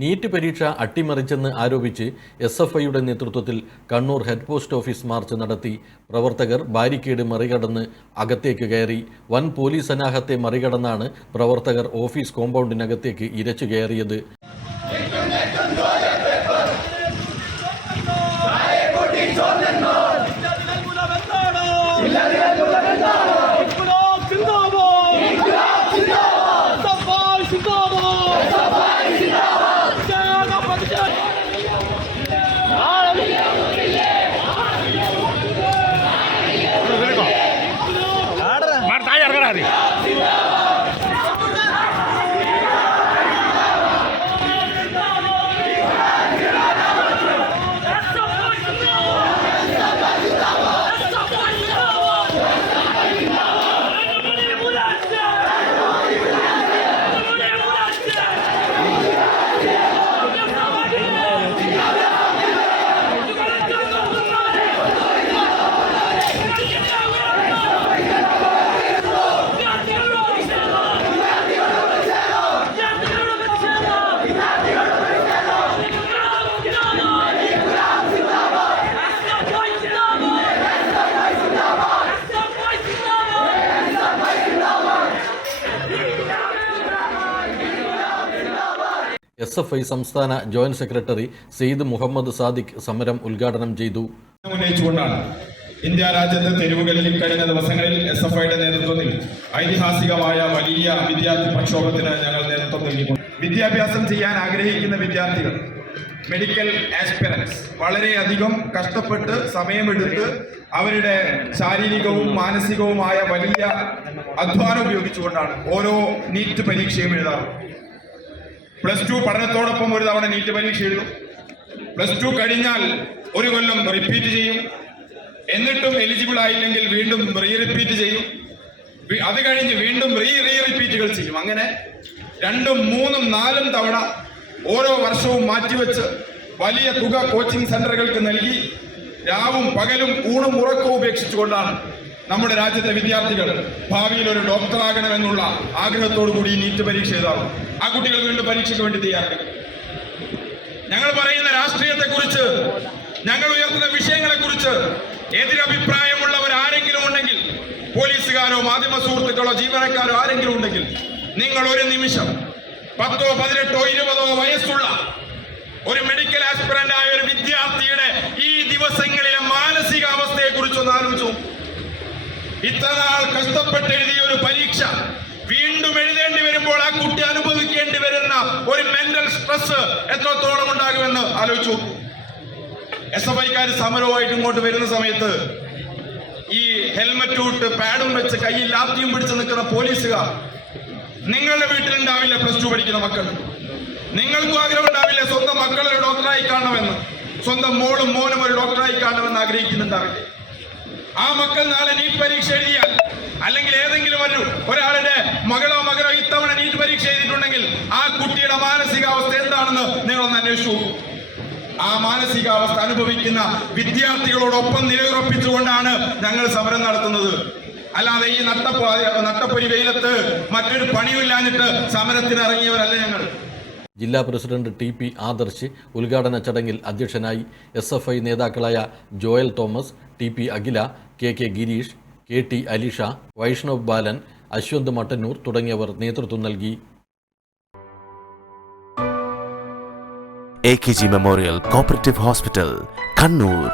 NEET പരീക്ഷ അട്ടിമറിച്ചെന്ന് ആരോപിച്ച് എസ്എഫ്ഐയുടെ നേതൃത്വത്തിൽ Kannur head post office March നടത്തി. പ്രവർത്തകർ ബാരിക്കേഡ് മറികടന്ന് അകത്തേക്ക് കയറി. വൻ പോലീസ് സന്നാഹത്തെ മറികടന്നാണ് പ്രവർത്തകർ ഓഫീസ് കോമ്പൗണ്ടിനകത്തേക്ക് ഇരച്ചു കയറിയത്. എസ്എഫ്ഐ സംസ്ഥാന ജോയിന്റ് സെക്രട്ടറി സെയ്ദ് മുഹമ്മദ് സാദിഖ് സമരം ഉദ്ഘാടനം ചെയ്തു. ഉന്നയിച്ചുകൊണ്ടാണ് ഇന്ത്യ രാജ്യത്തെ തെരുവുകളിൽ കഴിഞ്ഞ ദിവസങ്ങളിൽ എസ്എഫ്ഐയുടെ നേതൃത്വത്തിൽ ഐതിഹാസികമായ വലിയ വിദ്യാർത്ഥി പ്രക്ഷോഭത്തിന് ഞങ്ങൾ നേതൃത്വം നൽകിയിട്ടുണ്ട്. വിദ്യാഭ്യാസം ചെയ്യാൻ ആഗ്രഹിക്കുന്ന വിദ്യാർത്ഥികൾ, മെഡിക്കൽ ആസ്പിറൻസ് വളരെയധികം കഷ്ടപ്പെട്ട് സമയമെടുത്ത് അവരുടെ ശാരീരികവും മാനസികവുമായ വലിയ അധ്വാനം ഉപയോഗിച്ചുകൊണ്ടാണ് ഓരോ നീറ്റ് പരീക്ഷയും എഴുതാറുള്ളത്. +2 പഠനത്തോടൊപ്പം ഒരു തവണ നീറ്റ് പരീക്ഷ എഴുതും. +2 കഴിഞ്ഞാൽ ഒരു കൊല്ലം റിപ്പീറ്റ് ചെയ്യും. എന്നിട്ടും എലിജിബിൾ ആയില്ലെങ്കിൽ വീണ്ടും റിപ്പീറ്റ് ചെയ്യും. അത് കഴിഞ്ഞ് വീണ്ടും റിപ്പീറ്റുകൾ ചെയ്യും. അങ്ങനെ 2, 3, 4 തവണ ഓരോ വർഷവും മാറ്റിവെച്ച് വലിയ തുക കോച്ചിങ് സെന്ററുകൾക്ക് നൽകി രാവും പകലും ഊണും ഉറക്കവും ഉപേക്ഷിച്ചുകൊണ്ടാണ് നമ്മുടെ രാജ്യത്തെ വിദ്യാർത്ഥികൾ ഭാവിയിൽ ഒരു ഡോക്ടറാകണമെന്നുള്ള ആഗ്രഹത്തോടു കൂടി നീറ്റ് പരീക്ഷ എഴുതാറുണ്ട്. ആ കുട്ടികൾ വീണ്ടും പരീക്ഷയ്ക്ക് വേണ്ടി തയ്യാറെടുക്കും. ഞങ്ങൾ പറയുന്ന രാഷ്ട്രീയത്തെക്കുറിച്ച്, ഞങ്ങൾ ഉയർത്തുന്ന വിഷയങ്ങളെക്കുറിച്ച് എതിരഭിപ്രായമുള്ളവർ ആരെങ്കിലും ഉണ്ടെങ്കിൽ, പോലീസുകാരോ മാധ്യമ സുഹൃത്തുക്കളോ ജീവനക്കാരോ ആരെങ്കിലും ഉണ്ടെങ്കിൽ, നിങ്ങൾ ഒരു നിമിഷം 10, 18, 20 വയസ്സുള്ള ഒരു മെഡിക്കൽ ആസ്പിറന്റ് ആയ ഒരു വിദ്യാർത്ഥിയുടെ ഈ ദിവസങ്ങളിലെ മാനസികാവസ്ഥയെ കുറിച്ചൊന്ന് ആലോചിച്ചു. ഇത്ര നാൾ കഷ്ടപ്പെട്ട് എഴുതിയ ഒരു പരീക്ഷ വീണ്ടും എഴുതേണ്ടി വരുമ്പോൾ ആ കുട്ടി അനുഭവിക്കേണ്ടി വരുന്ന ഒരു മെന്റൽ സ്ട്രെസ് എത്രത്തോളം ഉണ്ടാകുമെന്ന് ആലോചിച്ചു. എസ്എഫ്ഐക്കാർ സമരവുമായിട്ട് ഇങ്ങോട്ട് വരുന്ന സമയത്ത് ഈ ഹെൽമറ്റ് ഇട്ട് പാഡും വെച്ച് കയ്യിൽ ലാത്തിയും പിടിച്ച് നിൽക്കുന്ന പോലീസുകാർ, നിങ്ങളുടെ വീട്ടിലുണ്ടാവില്ല +2 പഠിക്കുന്ന മക്കൾ, നിങ്ങൾക്കും ആഗ്രഹം ഉണ്ടാവില്ല സ്വന്തം മക്കളെ ഒരു ഡോക്ടറായി കാണണമെന്ന്, സ്വന്തം മോളും മോനും ഒരു ഡോക്ടറായി കാണണമെന്ന് ആഗ്രഹിക്കുന്നുണ്ടാവില്ലേ? ആ മക്കൾ നാളെ നീറ്റ് പരീക്ഷ എഴുതിയാൽ, അല്ലെങ്കിൽ ഏതെങ്കിലും ഒരാളുടെ മകളോ ഇത്തവണ നീറ്റ് പരീക്ഷ എഴുതിയിട്ടുണ്ടെങ്കിൽ ആ കുട്ടിയുടെ മാനസികാവസ്ഥ എന്താണെന്ന് നിങ്ങളൊന്ന് അന്വേഷിച്ചു. ആ മാനസികാവസ്ഥ അനുഭവിക്കുന്ന വിദ്യാർത്ഥികളോടൊപ്പം നിലയുറപ്പിച്ചുകൊണ്ടാണ് ഞങ്ങൾ സമരം നടത്തുന്നത്. അല്ലാതെ ഈ നട്ടപ്പൊരി വെയിലത്ത് മറ്റൊരു പണിയില്ലാഞ്ഞിട്ട് സമരത്തിന് ഇറങ്ങിയവരല്ല ഞങ്ങൾ. ജില്ലാ പ്രസിഡന്റ് ടി.പി. ആദർശ് ഉദ്ഘാടന ചടങ്ങിൽ അധ്യക്ഷനായി. എസ്എഫ്ഐ നേതാക്കളായ ജോയൽ തോമസ്, ടി.പി. അഖില, കെ ഗിരീഷ്, കെ.ടി. അലിഷ, വൈഷ്ണവ് ബാലൻ, അശ്വന്ത് മട്ടന്നൂർ തുടങ്ങിയവർ നേതൃത്വം നൽകി. AKG memorial cooperative hospital, Kannur.